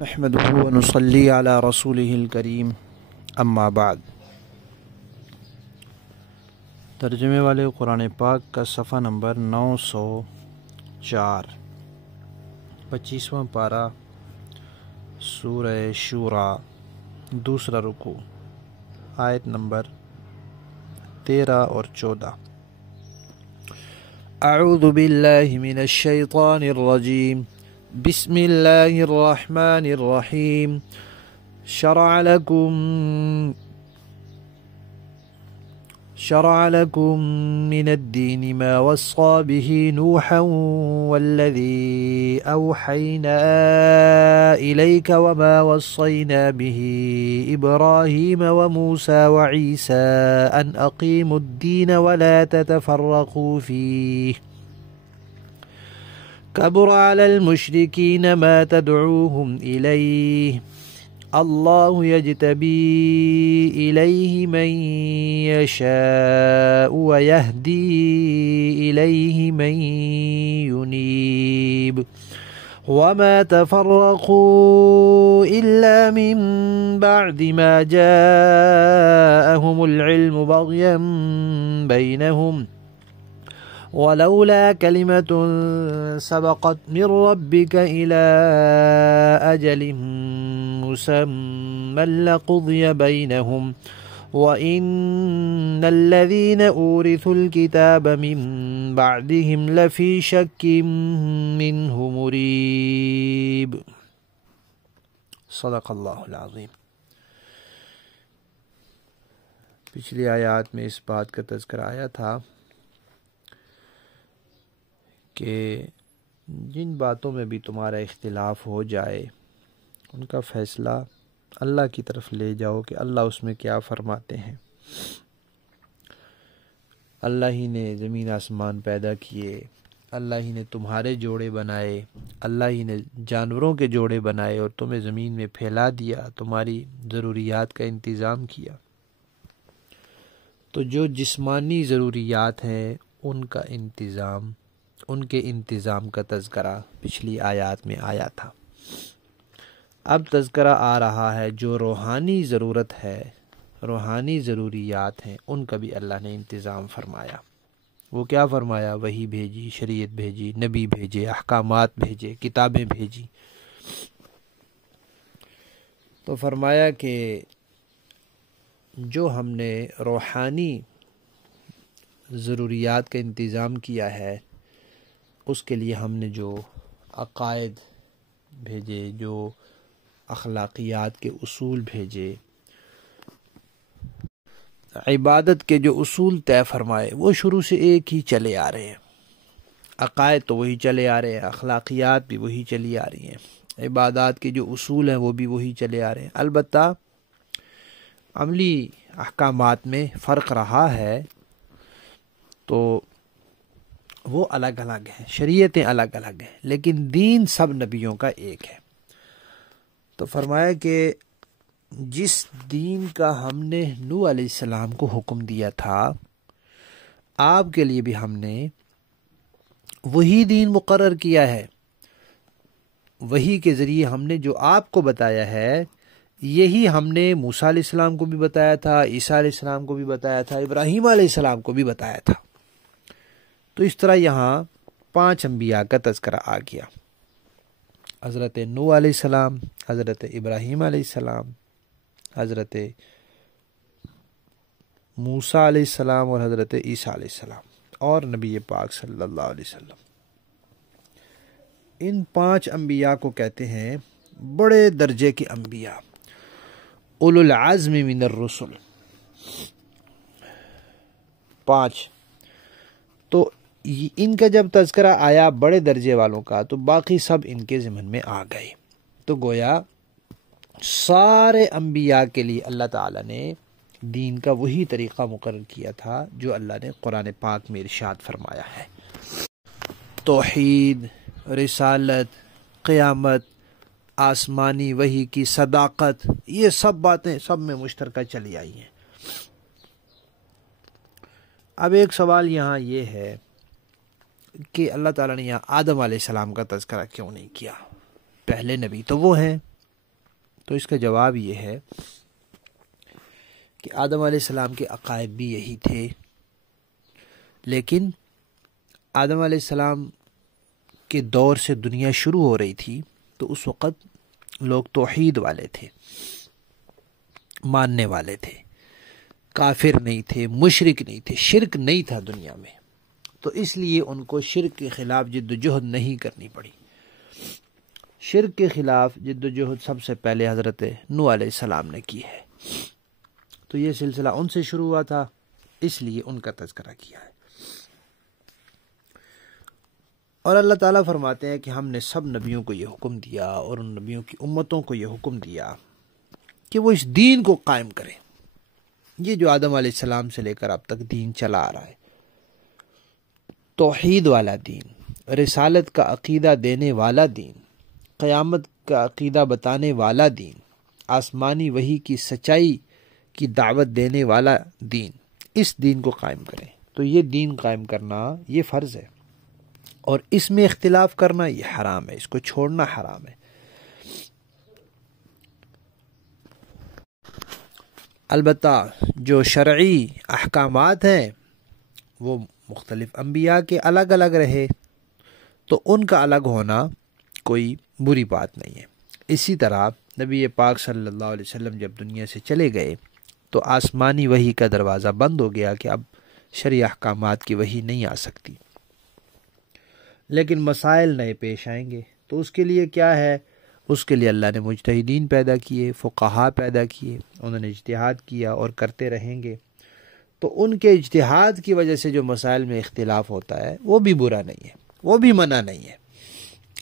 نحمده ونصلي على رسوله الکریم اما بعد۔ ترجمے والے قرآن پاک کا صفحہ نمبر 904، 25واں پارہ، سورہ شورى، دوسرا رکوع، آیت نمبر 13 اور 14۔ اعوذ باللہ من الشیطان الرجیم، بسم اللہ الرحمن الرحیم۔ شرع لكم من الدین ما وصى به نوحا والذی اوحینا الیک وما وصینا به ابراہیم وموسى وعیسى ان اقیموا الدین ولا تتفرقوا فیہ كبر على المشركين ما تدعوهم إليه الله يجتبي إليه من يشاء ويهدي إليه من ينيب وما تفرقوا إلا من بعد ما جاءهم العلم بغيا بينهم ولولا كلمة سبقت من ربك إلى أجل مسمى لقضي بينهم وإن الذين أورثوا الكتاب من بعدهم لفي شك منه مريب۔ صدق اللہ العظیم۔ پچھلی آیات میں اس بات کا تذکرہ آیا تھا کہ جن باتوں میں بھی تمہارا اختلاف ہو جائے ان کا فیصلہ اللہ کی طرف لے جاؤ کہ اللہ اس میں کیا فرماتے ہیں۔ اللہ ہی نے زمین آسمان پیدا کیے، اللہ ہی نے تمہارے جوڑے بنائے، اللہ ہی نے جانوروں کے جوڑے بنائے اور تمہیں زمین میں پھیلا دیا، تمہاری ضروریات کا انتظام کیا۔ تو جو جسمانی ضروریات ہیں ان کے انتظام کا تذکرہ پچھلی آیات میں آیا تھا۔ اب تذکرہ آ رہا ہے جو روحانی ضرورت ہے، روحانی ضروریات ہیں، ان کا بھی اللہ نے انتظام فرمایا۔ وہ کیا فرمایا؟ وحی بھیجی، شریعت بھیجی، نبی بھیجے، احکامات بھیجے، کتابیں بھیجی۔ تو فرمایا کہ جو ہم نے روحانی ضروریات کا انتظام کیا ہے اس کے لیے ہم نے جو عقائد بھیجے، جو اخلاقیات کے اصول بھیجے، عبادت کے جو اصول طے فرمائے، وہ شروع سے ایک ہی چلے آ رہے ہیں۔ عقائد تو وہی چلے آ رہے ہیں، اخلاقیات بھی وہی چلی آ رہی ہیں، عبادات کے جو اصول ہیں وہ بھی وہی چلے آ رہے ہیں۔ البتہ عملی احکامات میں فرق رہا ہے تو وہ الگ الگ ہیں، شریعتیں الگ الگ ہیں، لیکن دین سب نبیوں کا ایک ہے۔ تو فرمایا کہ جس دین کا ہم نے نوح علیہ السلام کو حکم دیا تھا، آپ کے لیے بھی ہم نے وہی دین مقرر کیا ہے۔ وہی کے ذریعے ہم نے جو آپ کو بتایا ہے، یہی ہم نے موسیٰ علیہ السلام کو بھی بتایا تھا، عیسیٰ علیہ السلام کو بھی بتایا تھا، ابراہیم علیہ السلام کو بھی بتایا تھا۔ تو اس طرح یہاں 5 انبیاء کا تذکرہ آ گیا، حضرت نوح علیہ السلام، حضرت ابراہیم علیہ السلام، حضرت موسیٰ علیہ السلام اور حضرت عیسیٰ علیہ السلام اور نبی پاک صلی اللہ علیہ وسلم۔ ان 5 انبیاء کو کہتے ہیں بڑے درجے کے انبیاء، اولو العزم من الرسل۔ 5 تو ان کا جب تذکرہ آیا بڑے درجے والوں کا تو باقی سب ان کے ضمن میں آ گئے۔ تو گویا سارے انبیاء کے لیے اللہ تعالیٰ نے دین کا وہی طریقہ مقرر کیا تھا جو اللہ نے قرآن پاک میں ارشاد فرمایا ہے۔ توحید، رسالت، قیامت، آسمانی وحی کی صداقت، یہ سب باتیں سب میں مشترکہ چلی آئی ہیں۔ اب ایک سوال یہاں یہ ہے کہ اللہ تعالیٰ نے یہاں آدم علیہ السلام کا تذکرہ کیوں نہیں کیا؟ پہلے نبی تو وہ ہیں، تو اس کا جواب یہ ہے کہ آدم علیہ السلام کے عقائد بھی یہی تھے، لیکن آدم علیہ السلام کے دور سے دنیا شروع ہو رہی تھی تو اس وقت لوگ توحید والے تھے، ماننے والے تھے، کافر نہیں تھے، مشرک نہیں تھے، شرک نہیں تھا دنیا میں، تو اس لیے ان کو شرک کے خلاف جد و جہد نہیں کرنی پڑی۔ شرک کے خلاف جد و جہد سب سے پہلے حضرت نوح علیہ السلام نے کی ہے، تو یہ سلسلہ ان سے شروع ہوا تھا، اس لیے ان کا تذکرہ کیا ہے۔ اور اللہ تعالیٰ فرماتے ہیں کہ ہم نے سب نبیوں کو یہ حکم دیا اور ان نبیوں کی امتوں کو یہ حکم دیا کہ وہ اس دین کو قائم کریں، یہ جو آدم علیہ السلام سے لے کر اب تک دین چلا آ رہا ہے، توحید والا دین، رسالت کا عقیدہ دینے والا دین، قیامت کا عقیدہ بتانے والا دین، آسمانی وحی کی سچائی کی دعوت دینے والا دین، اس دین کو قائم کریں۔ تو یہ دین قائم کرنا یہ فرض ہے، اور اس میں اختلاف کرنا یہ حرام ہے، اس کو چھوڑنا حرام ہے۔ البتہ جو شرعی احکامات ہیں وہ مختلف انبیاء کے الگ الگ رہے تو ان کا الگ ہونا کوئی بری بات نہیں ہے۔ اسی طرح نبی پاک صلی اللہ علیہ وسلم جب دنیا سے چلے گئے تو آسمانی وحی کا دروازہ بند ہو گیا کہ اب شرعی احکامات کی وحی نہیں آ سکتی، لیکن مسائل نئے پیش آئیں گے، تو اس کے لیے کیا ہے، اس کے لیے اللہ نے مجتہدین پیدا کیے، فقہا پیدا کیے، انہوں نے اجتہاد کیا اور کرتے رہیں گے، تو ان کے اجتہاد کی وجہ سے جو مسائل میں اختلاف ہوتا ہے وہ بھی برا نہیں ہے، وہ بھی منع نہیں ہے،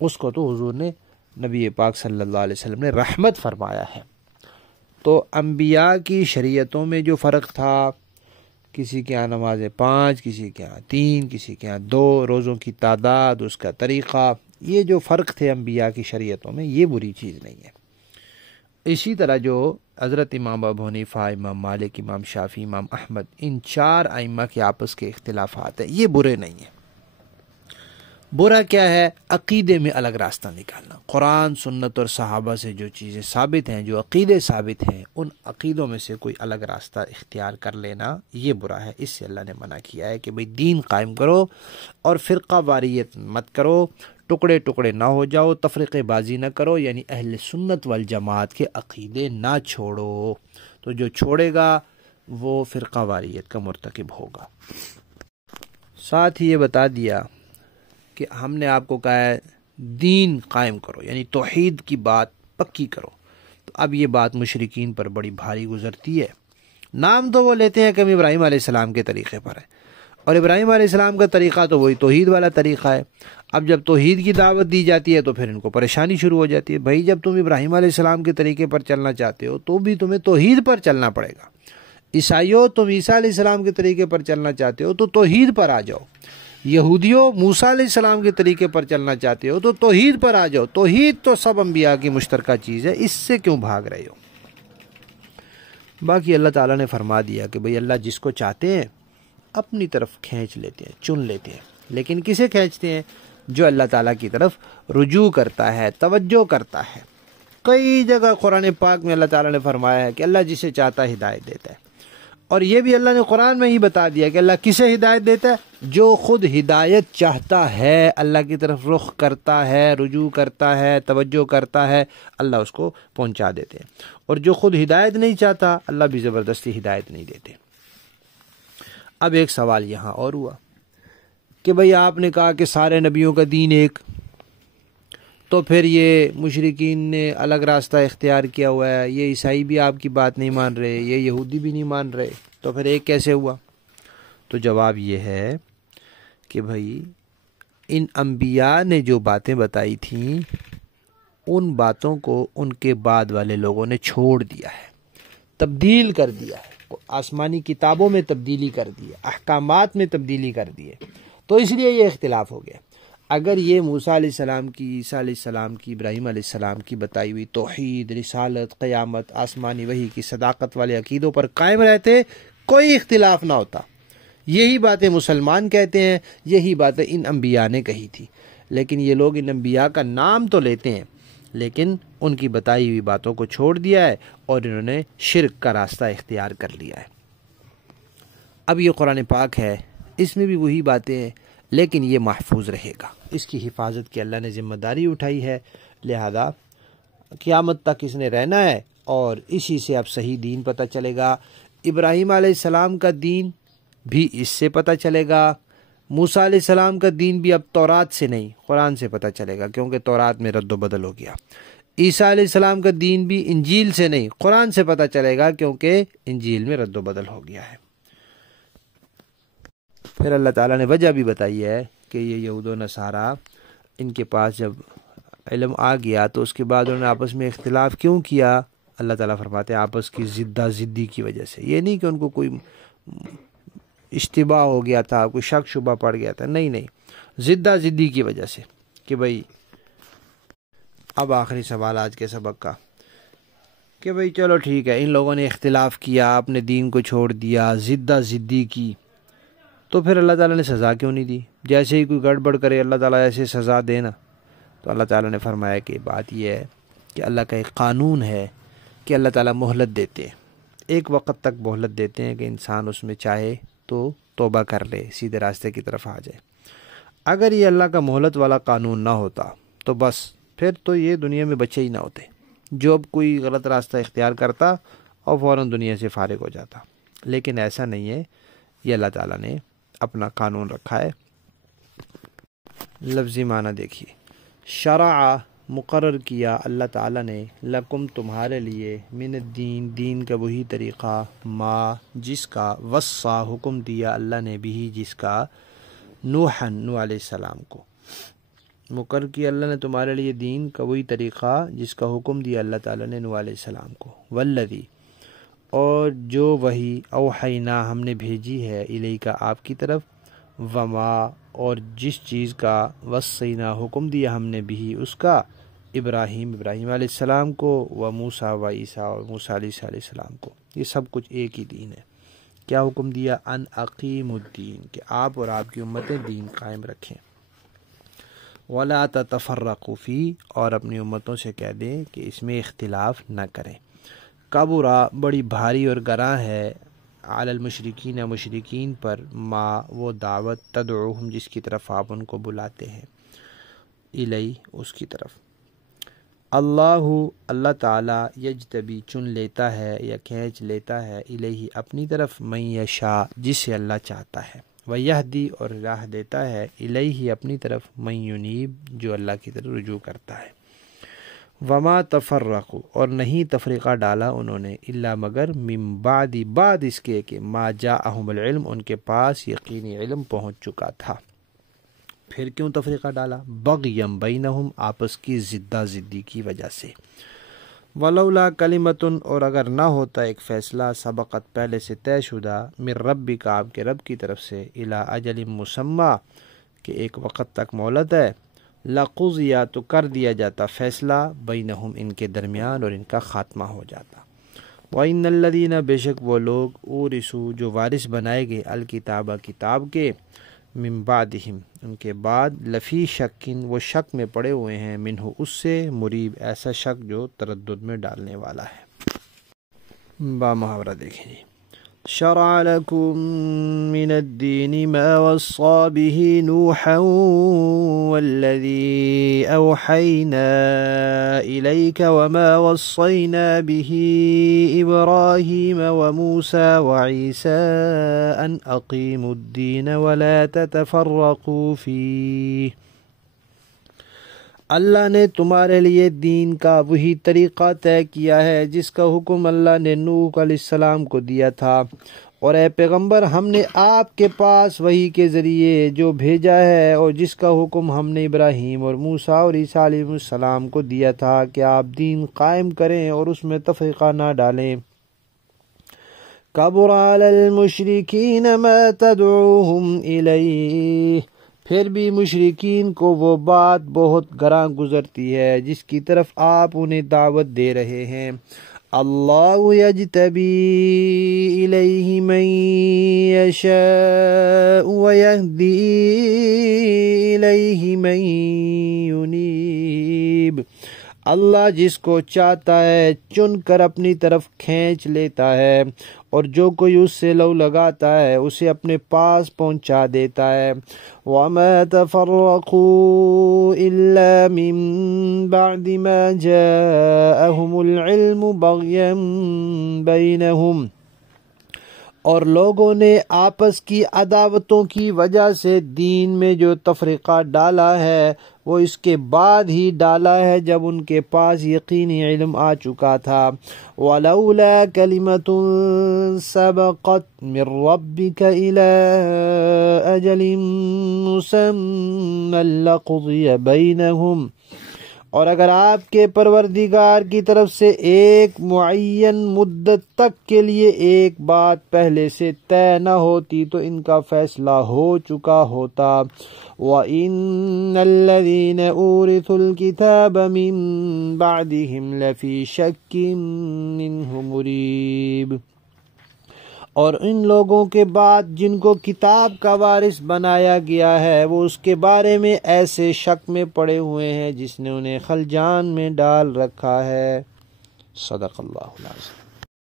اس کو تو حضور نے نبی پاک صلی اللہ علیہ وسلم نے رحمت فرمایا ہے۔ تو انبیاء کی شریعتوں میں جو فرق تھا، کسی کے ہاں نمازیں 5، کسی کے ہاں 3، کسی کے ہاں 2، روزوں کی تعداد، اس کا طریقہ، یہ جو فرق تھے انبیاء کی شریعتوں میں، یہ بری چیز نہیں ہے۔ اسی طرح جو حضرت امام ابو حنیفہ، امام مالک، امام شافعی، امام احمد، ان 4 ائمہ کے آپس کے اختلافات ہیں، یہ برے نہیں ہیں۔ برا کیا ہے؟ عقیدے میں الگ راستہ نکالنا۔ قرآن، سنت اور صحابہ سے جو چیزیں ثابت ہیں، جو عقیدے ثابت ہیں، ان عقیدوں میں سے کوئی الگ راستہ اختیار کر لینا یہ برا ہے۔ اس سے اللہ نے منع کیا ہے کہ بھئی دین قائم کرو اور فرقہ واریت مت کرو، ٹکڑے ٹکڑے نہ ہو جاؤ، تفرقے بازی نہ کرو، یعنی اہل سنت والجماعت کے عقیدے نہ چھوڑو، تو جو چھوڑے گا وہ فرقہ واریت کا مرتکب ہوگا۔ ساتھ ہی یہ بتا دیا کہ ہم نے آپ کو کہا ہے دین قائم کرو، یعنی توحید کی بات پکی کرو، تو اب یہ بات مشرکین پر بڑی بھاری گزرتی ہے۔ نام تو وہ لیتے ہیں کہ ہم ابراہیم علیہ السلام کے طریقے پر ہے، اور ابراہیم علیہ السلام کا طریقہ تو وہی توحید والا طریقہ ہے۔ اب جب توحید کی دعوت دی جاتی ہے تو پھر ان کو پریشانی شروع ہو جاتی ہے، بھائی جب تم ابراہیم علیہ السلام کے طریقے پر چلنا چاہتے ہو تو بھی تمہیں توحید پر چلنا پڑے گا۔ عیسائیوں، تم عیسیٰ علیہ السلام کے طریقے پر چلنا چاہتے ہو تو توحید پر آ جاؤ۔ یہودیوں، موسیٰ علیہ السلام کے طریقے پر چلنا چاہتے ہو تو توحید پر آ جاؤ۔ توحید تو سب انبیاء کی مشترکہ چیز ہے، اس سے کیوں بھاگ رہے ہو؟ باقی اللہ تعالیٰ نے فرما دیا کہ بھئی اللہ جس کو چاہتے ہیں اپنی طرف کھینچ لیتے ہیں، چن لیتے ہیں، لیکن کسے کھینچتے ہیں؟ جو اللہ تعالیٰ کی طرف رجوع کرتا ہے، توجہ کرتا ہے۔ کئی جگہ قرآن پاک میں اللہ تعالیٰ نے فرمایا ہے کہ اللہ جسے چاہتا ہے ہدایت دیتا ہے، اور یہ بھی اللہ نے قرآن میں ہی بتا دیا کہ اللہ کسے ہدایت دیتا ہے؟ جو خود ہدایت چاہتا ہے، اللہ کی طرف رخ کرتا ہے، رجوع کرتا ہے، توجہ کرتا ہے، اللہ اس کو پہنچا دیتے ہیں، اور جو خود ہدایت نہیں چاہتا اللہ بھی زبردستی ہدایت نہیں دیتے۔ اب ایک سوال یہاں اور ہوا کہ بھئی آپ نے کہا کہ سارے نبیوں کا دین ایک، تو پھر یہ مشرکین نے الگ راستہ اختیار کیا ہوا ہے، یہ عیسائی بھی آپ کی بات نہیں مان رہے، یہ یہودی بھی نہیں مان رہے، تو پھر ایک کیسے ہوا؟ تو جواب یہ ہے کہ بھائی ان انبیاء نے جو باتیں بتائی تھیں ان باتوں کو ان کے بعد والے لوگوں نے چھوڑ دیا ہے، تبدیل کر دیا ہے، آسمانی کتابوں میں تبدیلی کر دی ہے، احکامات میں تبدیلی کر دی ہے، تو اس لیے یہ اختلاف ہو گیا۔ اگر یہ موسیٰ علیہ السلام کی، عیسیٰ علیہ السلام کی، ابراہیم علیہ السلام کی بتائی ہوئی توحید، رسالت، قیامت، آسمانی وحی کی صداقت والے عقیدوں پر قائم رہتے، کوئی اختلاف نہ ہوتا۔ یہی باتیں مسلمان کہتے ہیں، یہی باتیں ان انبیاء نے کہی تھی، لیکن یہ لوگ ان انبیاء کا نام تو لیتے ہیں لیکن ان کی بتائی ہوئی باتوں کو چھوڑ دیا ہے اور انہوں نے شرک کا راستہ اختیار کر لیا ہے۔ اب یہ قرآن پاک ہے، اس میں بھی وہی باتیں ہیں، لیکن یہ محفوظ رہے گا، اس کی حفاظت کی اللہ نے ذمہ داری اٹھائی ہے، لہذا قیامت تک اس نے رہنا ہے اور اسی سے اب صحیح دین پتہ چلے گا۔ ابراہیم علیہ السلام کا دین بھی اس سے پتہ چلے گا، موسیٰ علیہ السلام کا دین بھی اب تورات سے نہیں قرآن سے پتہ چلے گا، کیونکہ تورات میں رد و بدل ہو گیا۔ عیسیٰ علیہ السلام کا دین بھی انجیل سے نہیں قرآن سے پتہ چلے گا، کیونکہ انجیل میں رد و بدل ہو گیا ہے۔ پھر اللہ تعالیٰ نے وجہ بھی بتائی ہے کہ یہ یہود و نصارہ، ان کے پاس جب علم آ گیا تو اس کے بعد انہوں نے آپس میں اختلاف کیوں کیا؟ اللہ تعالیٰ فرماتے ہیں آپس کی زدی کی وجہ سے۔ یہ نہیں کہ ان کو کوئی اشتباہ ہو گیا تھا، کوئی شک شبہ پڑ گیا تھا، نہیں، زدی کی وجہ سے کہ بھئی اب آخری سوال آج کے سبق کا کہ بھئی چلو ٹھیک ہے، ان لوگوں نے اختلاف کیا، اپنے دین کو چھوڑ دیا، زدی کی، تو پھر اللہ تعالیٰ نے سزا کیوں نہیں دی؟ جیسے ہی کوئی گڑبڑ کرے اللہ تعالیٰ ایسے سزا دینا؟ تو اللہ تعالیٰ نے فرمایا کہ بات یہ ہے کہ اللہ کا ایک قانون ہے کہ اللہ تعالیٰ مہلت دیتے ہیں، ایک وقت تک مہلت دیتے ہیں کہ انسان اس میں چاہے تو توبہ کر لے، سیدھے راستے کی طرف آ جائے۔ اگر یہ اللہ کا مہلت والا قانون نہ ہوتا تو بس پھر تو یہ دنیا میں بچے ہی نہ ہوتے، جو اب کوئی غلط راستہ اختیار کرتا اور فوراً دنیا سے فارغ ہو جاتا، لیکن ایسا نہیں ہے، یہ اللہ تعالیٰ نے اپنا قانون رکھا ہے۔ لفظی معنی دیکھیے، شرع مقرر کیا اللہ تعالیٰ نے، لکم تمہارے لیے، من الدین دین کا وہی طریقہ، ما جس کا، وصا حکم دیا اللہ نے بھی جس کا، نوح علیہ السلام کو مقرر کیا اللہ نے تمہارے لیے دین کا وہی طریقہ جس کا حکم دیا اللہ تعالیٰ نے نوح علیہ السلام کو، والذی اور جو وہی اوحینا ہم نے بھیجی ہے الیکا آپ کی طرف، وما اور جس چیز کا، وصینا حکم دیا ہم نے بھی اس کا، ابراہیم علیہ السلام کو، و موسیٰ و عیسیٰ اور موسیٰ علیہ السلام کو، یہ سب کچھ ایک ہی دین ہے۔ کیا حکم دیا؟ ان اقیم الدین، کہ آپ اور آپ کی امتیں دین قائم رکھیں، ولا تتفرقوا فی اور اپنی امتوں سے کہہ دیں کہ اس میں اختلاف نہ کریں، کبرا بڑی بھاری اور گراں ہے، علی المشرکین مشرکین پر، ما وہ دعوت، تدعوہم جس کی طرف آپ ان کو بلاتے ہیں، الی اس کی طرف، اللہ تعالیٰ یجتبی چن لیتا ہے یا کھینچ لیتا ہے، الیہ اپنی طرف، من یشاء جسے اللہ چاہتا ہے، ویہدی اور راہ دیتا ہے، الیہ اپنی طرف، من ینیب جو اللہ کی طرف رجوع کرتا ہے، وما تفرقوا اور نہیں تفریقہ ڈالا انہوں نے، الا مگر، من بعد اس کے کہ، ما جاءہم العلم ان کے پاس یقینی علم پہنچ چکا تھا۔ پھر کیوں تفریقہ ڈالا؟ بغیم بینہم آپس کی زدی کی وجہ سے، ولولا کلمتن اور اگر نہ ہوتا ایک فیصلہ، سبقت پہلے سے طے شدہ، من ربک آپ کے رب کی طرف سے، الی اجل مسمی کہ ایک وقت تک مہلت ہے، لقضیا تو کر دیا جاتا فیصلہ، بینہم ان کے درمیان اور ان کا خاتمہ ہو جاتا، وَإِنَّ الَّذِينَ بے شک وہ لوگ، اورثوا جو وارث بنائے گئے، الکتاب کتاب کے، من بعدہم ان کے بعد، لفی شکن وہ شک میں پڑے ہوئے ہیں، منہ اس سے، مریب ایسا شک جو تردد میں ڈالنے والا ہے۔ با محاورہ دیکھیں جی، شرع لکم من الدین ما وصى به نوحا والذی اوحینا الیک وما وصینا به ابراہیم وموسى وعیسى ان اقیموا الدین ولا تتفرقوا فیہ، اللہ نے تمہارے لیے دین کا وہی طریقہ طے کیا ہے جس کا حکم اللہ نے نوح علیہ السلام کو دیا تھا، اور اے پیغمبر ہم نے آپ کے پاس وحی کے ذریعے جو بھیجا ہے، اور جس کا حکم ہم نے ابراہیم اور موسیٰ اور عیسیٰ علیہ السلام کو دیا تھا کہ آپ دین قائم کریں اور اس میں تفریقہ نہ ڈالیں۔ کبر علی المشرکین ما تدعوہم الیہ، پھر بھی مشرکین کو وہ بات بہت گراں گزرتی ہے جس کی طرف آپ انہیں دعوت دے رہے ہیں، اللہ یجتبی الیہ من یشاء ویہدی الیہ من ینیب، اللہ جس کو چاہتا ہے چن کر اپنی طرف کھینچ لیتا ہے، اور جو کوئی اس سے لو لگاتا ہے اسے اپنے پاس پہنچا دیتا ہے۔ وَمَا تَفَرَّقُوا إِلَّا مِن بَعْدِ مَا جَاءَهُمُ الْعِلْمُ بَغْيًا بَيْنَهُمْ، اور لوگوں نے آپس کی عداوتوں کی وجہ سے دین میں جو تفرقہ ڈالا ہے وہ اس کے بعد ہی ڈالا ہے جب ان کے پاس یقینی علم آ چکا تھا۔ وَلَوْلَا كَلِمَةٌ سَبَقَتْ مِن رَّبِّكَ إِلَىٰ أَجَلٍ مُّسَمًّى لَّقُضِيَ بَيْنَهُمْ، اور اگر آپ کے پروردگار کی طرف سے ایک معین مدت تک کے لیے ایک بات پہلے سے طے نہ ہوتی تو ان کا فیصلہ ہو چکا ہوتا۔ وَإِنَّ الَّذِينَ أُورِثُوا الْكِتَابَ مِن بَعْدِهِمْ لَفِي شَكٍّ مِّنْهُ مُرِيبٍ، اور ان لوگوں کے بعد جن کو کتاب کا وارث بنایا گیا ہے وہ اس کے بارے میں ایسے شک میں پڑے ہوئے ہیں جس نے انہیں خلجان میں ڈال رکھا ہے۔ صدق اللہ العظیم۔